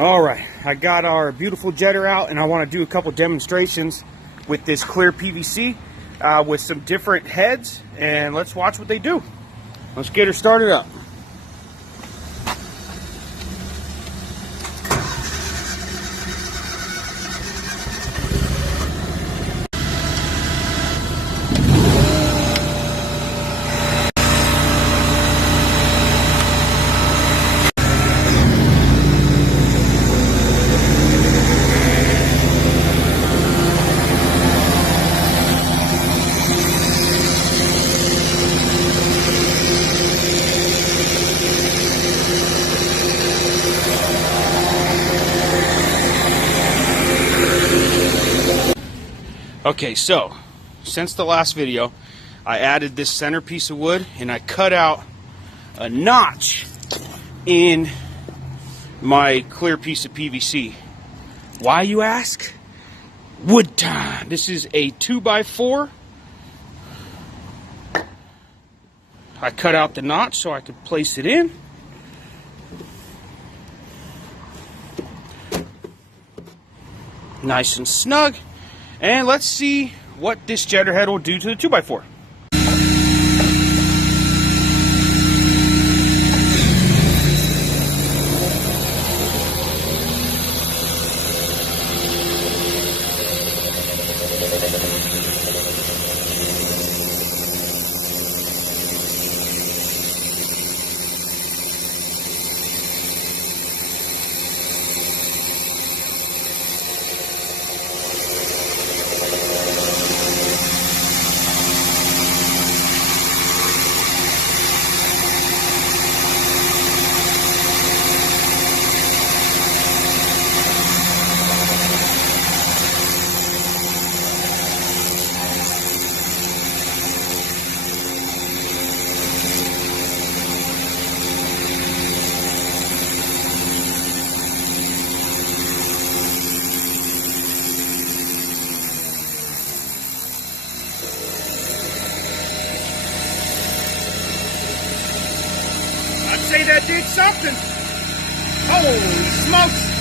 All right, I got our beautiful jetter out, and I want to do a couple demonstrations with this clear PVC with some different heads, and let's watch what they do. Let's get her started up. Okay, so since the last video, I added this center piece of wood and I cut out a notch in my clear piece of PVC. Why, you ask? Wood time. This is a 2x4. I cut out the notch so I could place it in. Nice and snug. And let's see what this jetter head will do to the 2x4. I'd say that did something. Holy smokes!